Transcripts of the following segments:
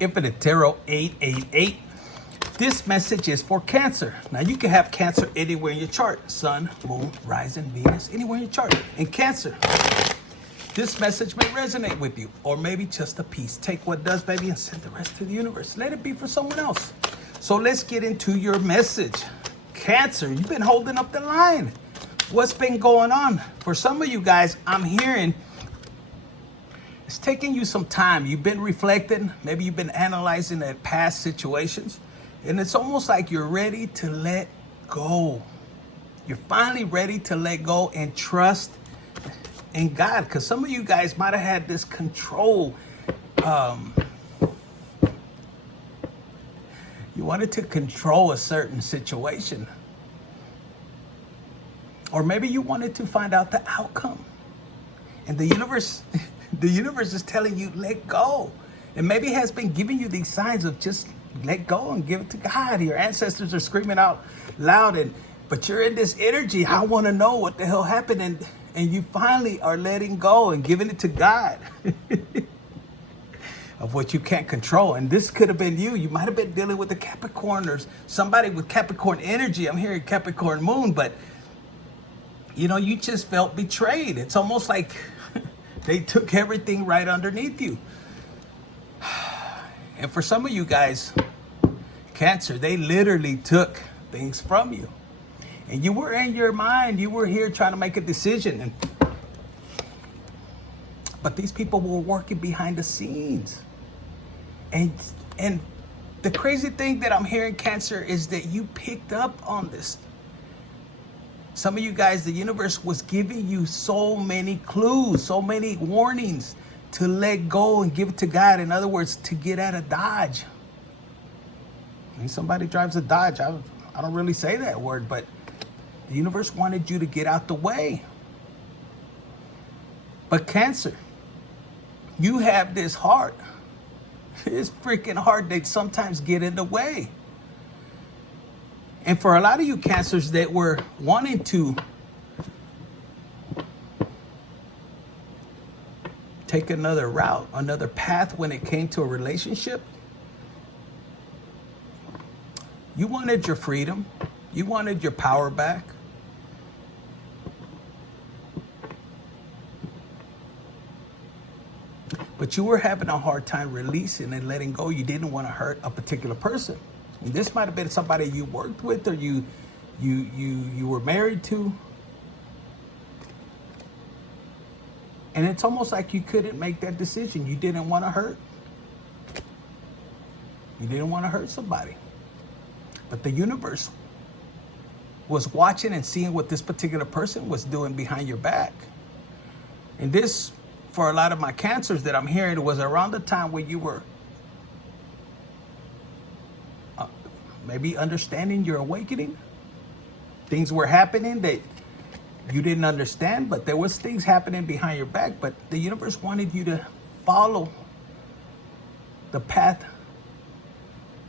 Infinite Tarot 888. This message is for Cancer. Now, you can have Cancer anywhere in your chart. Sun, Moon, Rising, Venus, anywhere in your chart. And Cancer, this message may resonate with you, or maybe just a piece. Take what does, baby, and send the rest to the universe. Let it be for someone else. So let's get into your message. Cancer, you've been holding up the line. What's been going on? For some of you guys, I'm hearing it's taking you some time. You've been reflecting. Maybe you've been analyzing the past situations. And it's almost like you're ready to let go. You're finally ready to let go and trust in God. Because some of you guys might have had this control. You wanted to control a certain situation. Or maybe you wanted to find out the outcome. And the universe is telling you, let go. And maybe it has been giving you these signs of just let go and give it to God. Your ancestors are screaming out loud, but you're in this energy. I want to know what the hell happened. And you finally are letting go and giving it to God of what you can't control. And this could have been you. You might have been dealing with a Capricorn or somebody with Capricorn energy. I'm hearing Capricorn moon, but you know, you just felt betrayed. It's almost like they took everything right underneath you. And for some of you guys, Cancer, they literally took things from you. And you were in your mind. You were here trying to make a decision. But these people were working behind the scenes. And the crazy thing that I'm hearing, Cancer, is that you picked up on this. Some of you guys, the universe was giving you so many clues, so many warnings to let go and give it to God. In other words, to get out of Dodge. I mean, somebody drives a Dodge. I don't really say that word, but the universe wanted you to get out the way. But Cancer, you have this heart. This freaking heart that sometimes get in the way. And for a lot of you Cancers that were wanting to take another route, another path when it came to a relationship, you wanted your freedom. You wanted your power back. But you were having a hard time releasing and letting go. You didn't want to hurt a particular person. And this might have been somebody you worked with or you were married to. And it's almost like you couldn't make that decision. You didn't want to hurt. You didn't want to hurt somebody. But the universe was watching and seeing what this particular person was doing behind your back. And this, for a lot of my Cancers that I'm hearing, was around the time when you were maybe understanding your awakening. Things were happening that you didn't understand, but there was things happening behind your back. But the universe wanted you to follow the path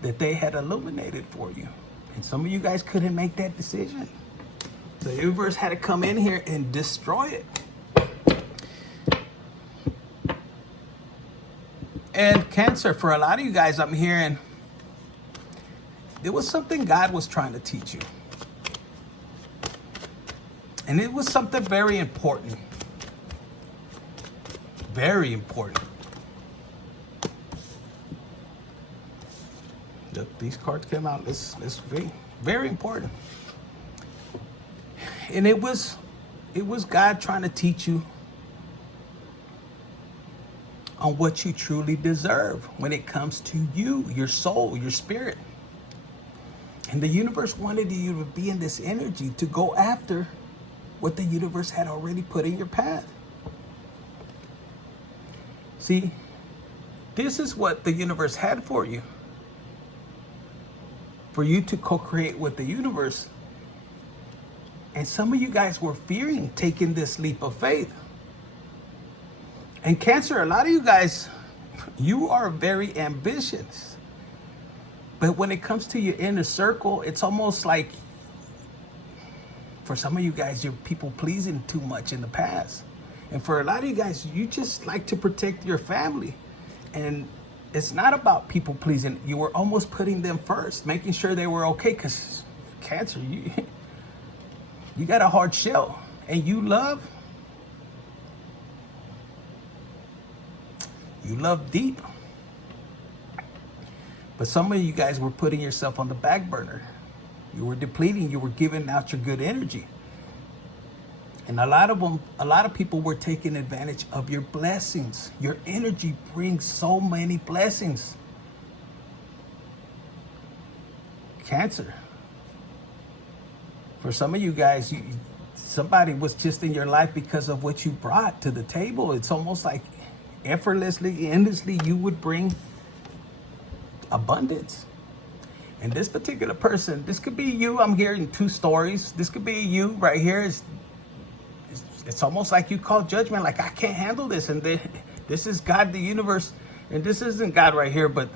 that they had illuminated for you. And some of you guys couldn't make that decision. The universe had to come in here and destroy it. And Cancer, for a lot of you guys, I'm hearing there was something God was trying to teach you. And it was something very important. Very important. Look, these cards came out. Let's be very important. And it was God trying to teach you on what you truly deserve when it comes to you, your soul, your spirit. And the universe wanted you to be in this energy to go after what the universe had already put in your path. See, this is what the universe had for you. For you to co-create with the universe. And some of you guys were fearing taking this leap of faith. And Cancer, a lot of you guys, you are very ambitious. But when it comes to your inner circle, it's almost like, for some of you guys, you're people pleasing too much in the past. And for a lot of you guys, you just like to protect your family. And it's not about people pleasing. You were almost putting them first, making sure they were okay. Because Cancer, you got a hard shell, and you love deep. But some of you guys were putting yourself on the back burner. You were depleting. You were giving out your good energy. And a lot of people were taking advantage of your blessings. Your energy brings so many blessings. Cancer. For some of you guys, somebody was just in your life because of what you brought to the table. It's almost like effortlessly, endlessly, you would bring abundance. And this particular person, this could be you. I'm hearing two stories. This could be you right here. It's almost like you call judgment, like I can't handle this. And this is God, the universe. And this isn't God right here, but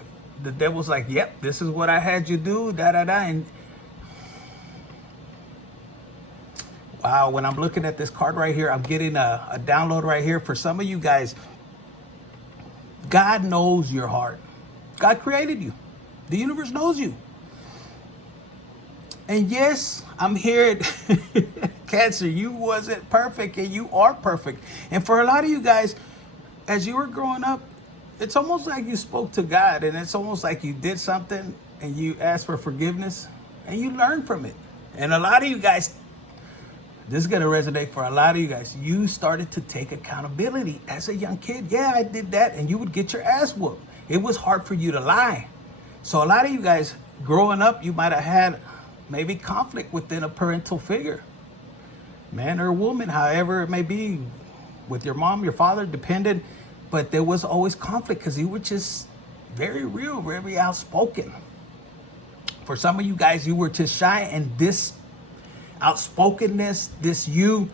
the devil's like, yep, this is what I had you do, And wow, when I'm looking at this card right here, I'm getting a download right here. For some of you guys, God knows your heart. God created you. The universe knows you. And yes, I'm here. Cancer, you wasn't perfect, and you are perfect. And for a lot of you guys, as you were growing up, it's almost like you spoke to God, and it's almost like you did something and you asked for forgiveness and you learned from it. And a lot of you guys, this is going to resonate for a lot of you guys. You started to take accountability as a young kid. Yeah, I did that. And you would get your ass whooped. It was hard for you to lie. So a lot of you guys growing up, you might have had maybe conflict within a parental figure, man or woman, however it may be, with your mom, your father, dependent. But there was always conflict because you were just very real, very outspoken. For some of you guys, you were just shy, and this outspokenness, this you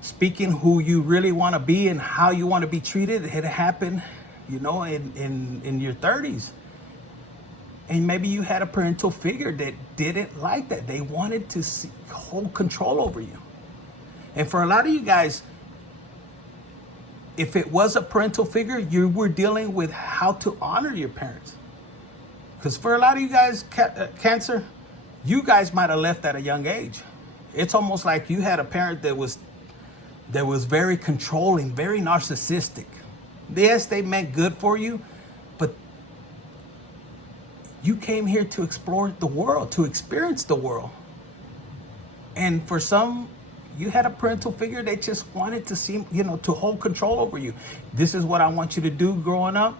speaking who you really want to be and how you want to be treated, it had happened, in your 30s. And maybe you had a parental figure that didn't like that. They wanted to hold control over you. And for a lot of you guys, if it was a parental figure, you were dealing with how to honor your parents. Because for a lot of you guys, Cancer, you guys might have left at a young age. It's almost like you had a parent that was very controlling, very narcissistic. Yes, they meant good for you, but you came here to explore the world, to experience the world. And for some, you had a parental figure that just wanted to see, to hold control over you. This is what I want you to do growing up.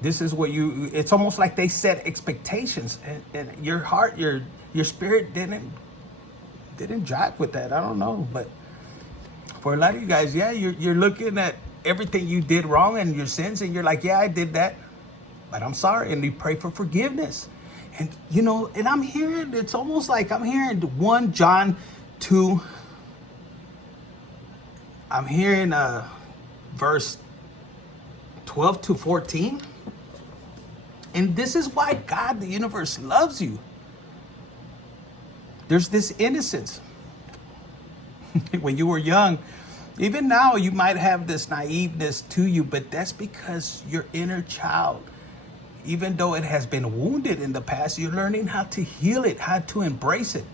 This is what it's almost like they set expectations, and your heart, your spirit didn't jive with that. I don't know. But for a lot of you guys, yeah, you're looking at everything you did wrong and your sins, and you're like, yeah, I did that, but I'm sorry. And you pray for forgiveness. And, and I'm hearing, it's almost like I'm hearing 1 John 2. I'm hearing verse 12 to 14. And this is why God, the universe, loves you. There's this innocence. When you were young, even now, you might have this naiveness to you, but that's because your inner child, even though it has been wounded in the past, you're learning how to heal it, how to embrace it.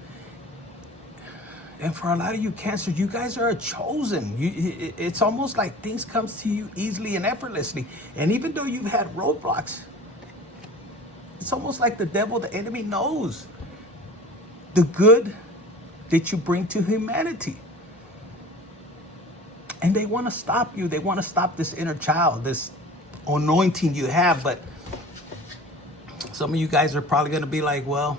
And for a lot of you, Cancer, you guys are chosen. It's almost like things come to you easily and effortlessly. And even though you've had roadblocks, it's almost like the devil, the enemy, knows the good that you bring to humanity. And they want to stop you. They want to stop this inner child, this anointing you have. But some of you guys are probably going to be like, well,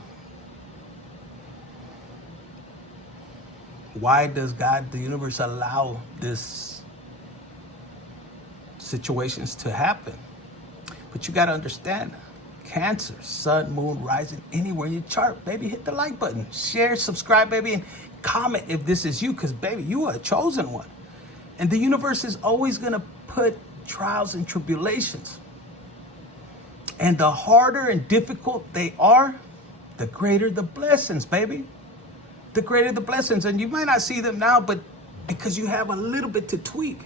why does God, the universe, allow this situations to happen? But you got to understand, Cancer, sun, moon, rising, anywhere in your chart, baby, hit the like button, share, subscribe, baby, and comment if this is you, because, baby, you are a chosen one. And the universe is always going to put trials and tribulations. And the harder and difficult they are, the greater the blessings, baby. The greater the blessings. And you might not see them now, but because you have a little bit to tweak.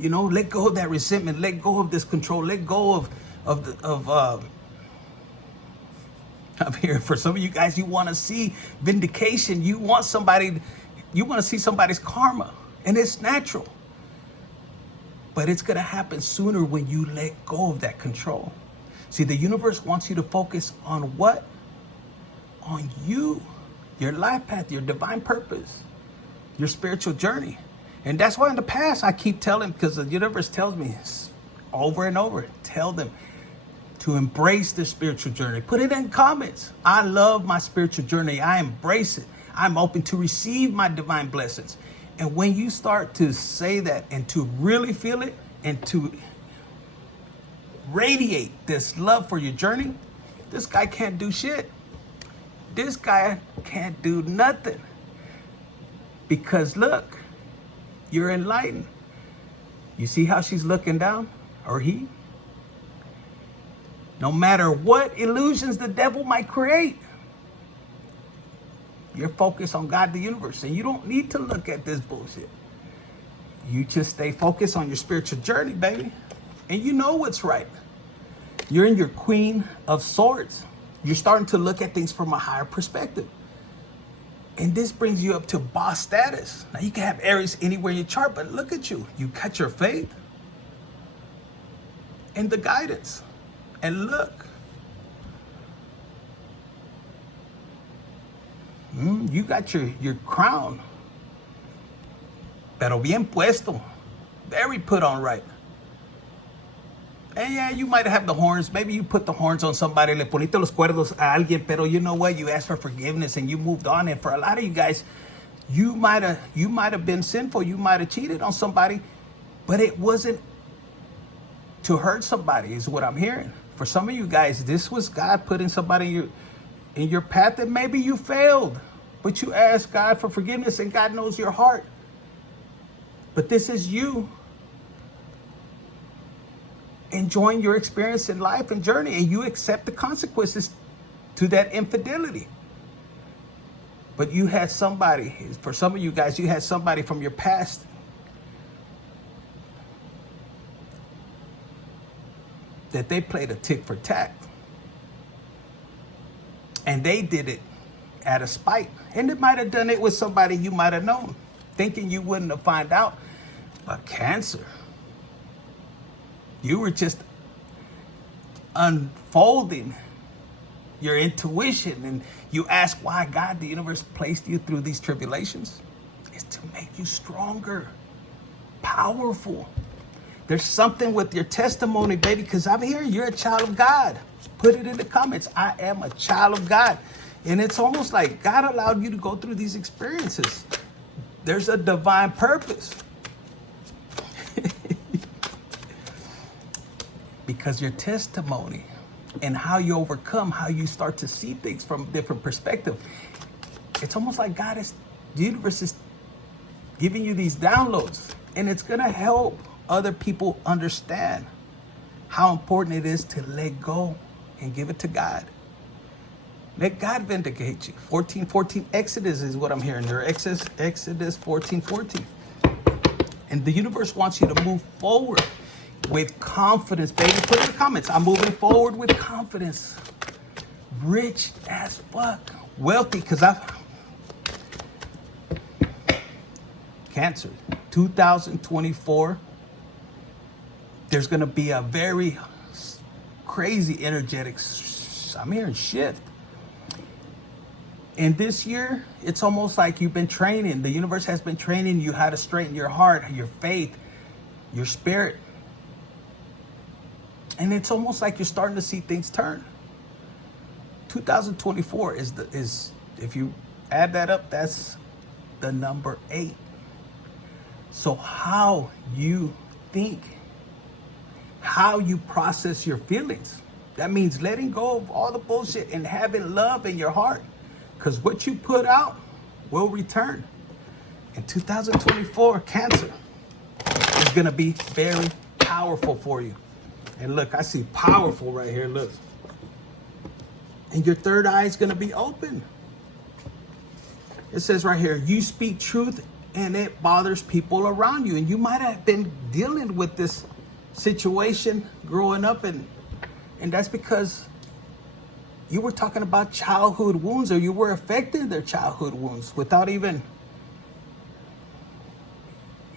You know, let go of that resentment. Let go of this control. Let go of I'm here for some of you guys. You want to see vindication. You want somebody. You want to see somebody's karma, and it's natural. But it's gonna happen sooner when you let go of that control. See, the universe wants you to focus on what? On you, your life path, your divine purpose, your spiritual journey. And that's why in the past I keep telling, because the universe tells me over and over, tell them to embrace their spiritual journey. Put it in comments. I love my spiritual journey. I embrace it. I'm open to receive my divine blessings. And when you start to say that and to really feel it and to radiate this love for your journey, this guy can't do shit. This guy can't do nothing. Because look, you're enlightened. You see how she's looking down? Or he? No matter what illusions the devil might create, you're focused on God, the universe, and you don't need to look at this bullshit. You just stay focused on your spiritual journey, baby, and you know what's right. You're in your Queen of Swords. You're starting to look at things from a higher perspective. And this brings you up to boss status. Now, you can have Aries anywhere in your chart, but look at you. You got your faith and the guidance. And look, you got your crown. Pero bien puesto. Very put on right. And yeah, you might have the horns. Maybe you put the horns on somebody, le poniste los cuerdos a alguien, pero you know what? You asked for forgiveness and you moved on. And for a lot of you guys, you might have been sinful. You might have cheated on somebody, but it wasn't to hurt somebody, is what I'm hearing. For some of you guys, this was God putting somebody in your path that maybe you failed, but you asked God for forgiveness and God knows your heart. But this is you enjoying your experience in life and journey, and you accept the consequences to that infidelity. But you had somebody, for some of you guys, you had somebody from your past that they played a tick for tack. And they did it out of spite. And it might have done it with somebody you might have known, thinking you wouldn't have found out. But Cancer, you were just unfolding your intuition, and you ask why God, the universe, placed you through these tribulations. It's to make you stronger, powerful. There's something with your testimony, baby, because I'm here. You're a child of God. Put it in the comments. I am a child of God. And it's almost like God allowed you to go through these experiences. There's a divine purpose. Because your testimony and how you overcome, how you start to see things from a different perspective. It's almost like the universe is giving you these downloads, and it's going to help other people understand how important it is to let go and give it to God. Let God vindicate you. 14:14 Exodus is what I'm hearing there. Exodus 14:14. And the universe wants you to move forward with confidence, baby. Put in the comments, I'm moving forward with confidence. Rich as fuck. Wealthy, because Cancer, 2024, there's going to be a very crazy energetic, I'm hearing, shift. And this year, it's almost like you've been training. The universe has been training you how to straighten your heart, your faith, your spirit. And it's almost like you're starting to see things turn. 2024 is if you add that up, that's the number 8. So how you think, how you process your feelings, that means letting go of all the bullshit and having love in your heart. Because what you put out will return. In 2024, Cancer is going to be very powerful for you. And look, I see powerful right here, look. And your third eye is going to be open. It says right here, you speak truth and it bothers people around you. And you might have been dealing with this situation growing up, and that's because you were talking about childhood wounds, or you were affecting their childhood wounds without even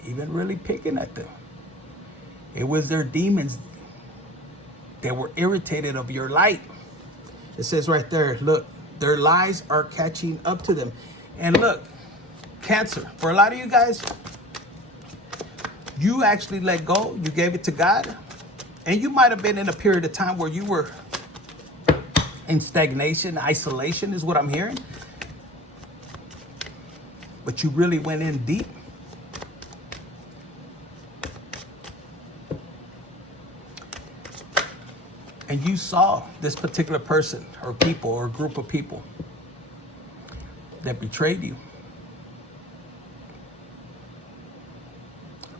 really picking at them. It was their demons that were irritated of your light. It says right there, look, their lies are catching up to them. And look, Cancer, for a lot of you guys, you actually let go, you gave it to God, and you might have been in a period of time where you were in stagnation, isolation is what I'm hearing. But you really went in deep. And you saw this particular person or people or group of people that betrayed you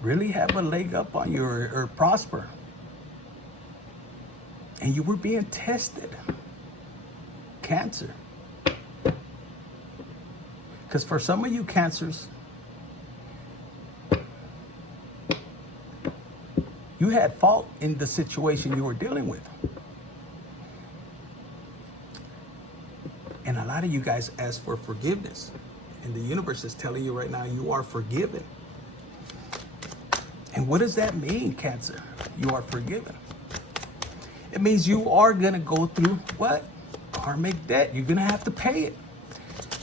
really have a leg up on you, or prosper. And you were being tested. Cancer. Because for some of you Cancers, you had fault in the situation you were dealing with. And a lot of you guys ask for forgiveness. And the universe is telling you right now, you are forgiven. And what does that mean, Cancer? You are forgiven. It means you are going to go through what? Karmic debt. You're going to have to pay it.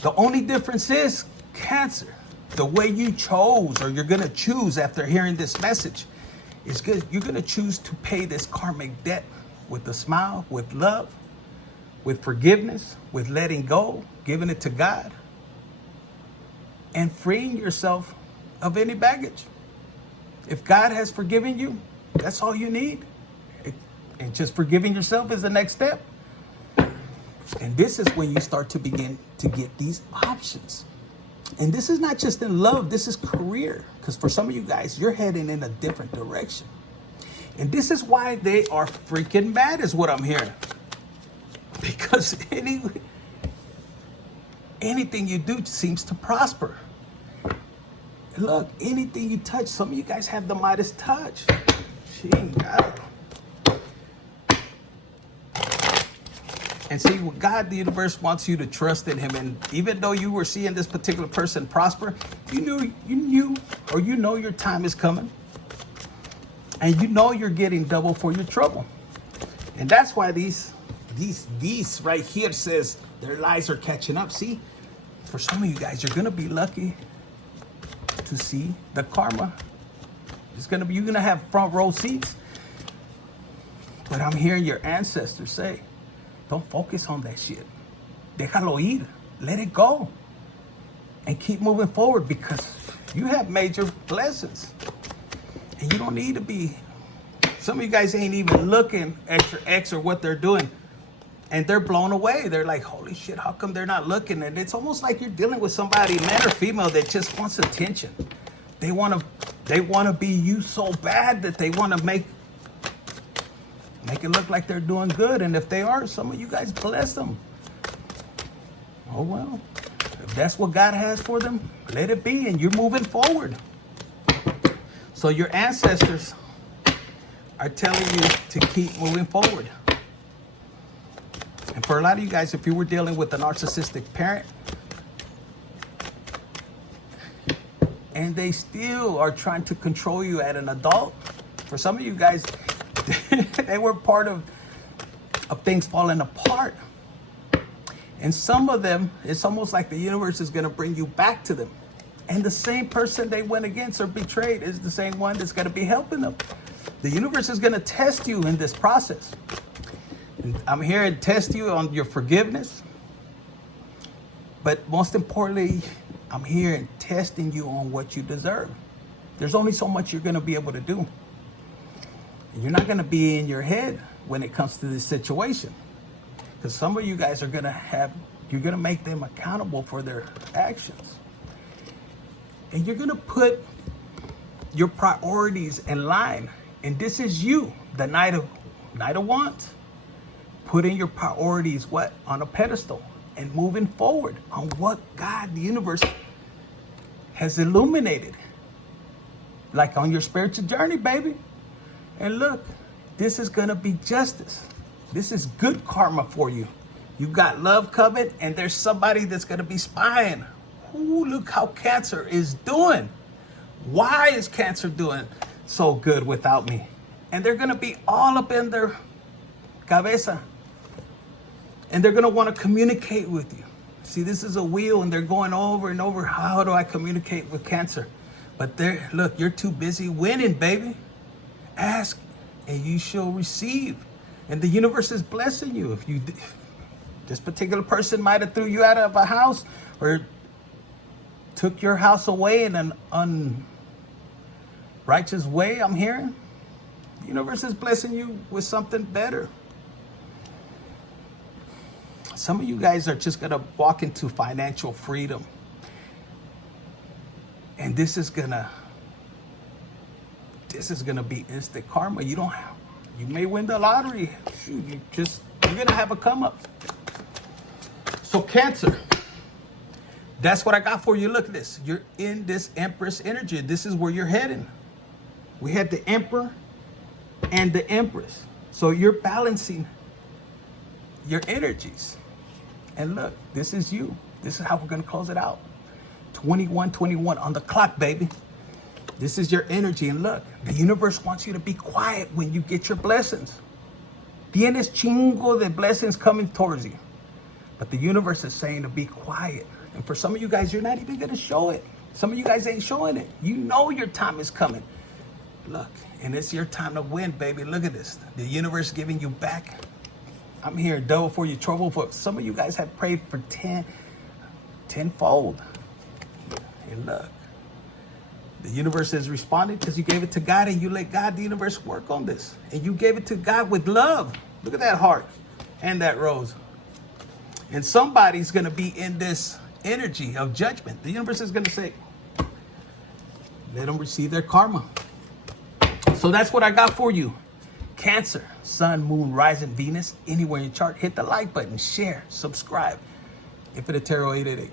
The only difference is, Cancer, the way you chose, or you're going to choose after hearing this message, is good. You're going to choose to pay this karmic debt with a smile, with love, with forgiveness, with letting go, giving it to God, and freeing yourself of any baggage. If God has forgiven you, that's all you need. And just forgiving yourself is the next step. And this is when you start to begin to get these options. And this is not just in love, this is career. Because for some of you guys, you're heading in a different direction. And this is why they are freaking mad, is what I'm hearing. Because anything you do seems to prosper. Look, anything you touch, some of you guys have the Midas touch. God. And see, God, the universe wants you to trust in him. And even though you were seeing this particular person prosper, you know your time is coming. And you know you're getting double for your trouble. And that's why these right here says their lies are catching up. See, for some of you guys, you're going to be lucky to see the karma. You're going to have front row seats. But I'm hearing your ancestors say, don't focus on that shit. Déjalo ir. Let it go. And keep moving forward, because you have major blessings. And you don't need to be. Some of you guys ain't even looking at your ex or what they're doing. And they're blown away. They're like, holy shit, how come they're not looking? And it's almost like you're dealing with somebody, man or female, that just wants attention. They want to be you so bad that they want to make it look like they're doing good. And if they are, some of you guys bless them. Oh, well, if that's what God has for them, let it be. And you're moving forward. So your ancestors are telling you to keep moving forward. And for a lot of you guys, if you were dealing with a narcissistic parent, and they still are trying to control you as an adult, for some of you guys, they were part of things falling apart. And some of them, it's almost like the universe is going to bring you back to them. And the same person they went against or betrayed is the same one that's going to be helping them. The universe is going to test you in this process. And I'm here to test you on your forgiveness. But most importantly, I'm here and testing you on what you deserve. There's only so much you're going to be able to do. And you're not going to be in your head when it comes to this situation. Because some of you guys are going to you're going to make them accountable for their actions. And you're going to put your priorities in line. And this is you, the Knight of Wands. Putting your priorities on a pedestal and moving forward on what God, the universe, has illuminated. Like on your spiritual journey, baby. And look, this is going to be justice. This is good karma for you. You got love coming, and there's somebody that's going to be spying. Ooh, look how Cancer is doing. Why is Cancer doing so good without me? And they're going to be all up in their cabeza. And they're going to want to communicate with you. See, this is a wheel, and they're going over and over. How do I communicate with Cancer? But look, you're too busy winning, baby. Ask, and you shall receive. And the universe is blessing you. If this particular person might have threw you out of a house or took your house away in an unrighteous way, I'm hearing. The universe is blessing you with something better. Some of you guys are just going to walk into financial freedom. And this is gonna be instant karma. You may win the lottery. Shoot, you're gonna have a come up. So Cancer, that's what I got for you. Look at this. You're in this Empress energy. This is where you're heading. We had the Emperor and the Empress. So you're balancing your energies. And look, this is you. This is how we're gonna close it out. 21:21 on the clock, baby. This is your energy. And look, the universe wants you to be quiet when you get your blessings. Tienes chingo de blessings coming towards you. But the universe is saying to be quiet. And for some of you guys, you're not even going to show it. Some of you guys ain't showing it. You know your time is coming. Look, and it's your time to win, baby. Look at this. The universe giving you back. I'm here, double for you, trouble for. Some of you guys have prayed for tenfold. And look, the universe is responding because you gave it to God, and you let God, the universe, work on this. And you gave it to God with love. Look at that heart and that rose. And somebody's going to be in this energy of judgment. The universe is going to say, let them receive their karma. So that's what I got for you. Cancer, Sun, Moon, Rising, Venus, anywhere in your chart. Hit the like button, share, subscribe. Infinite Tarot 888.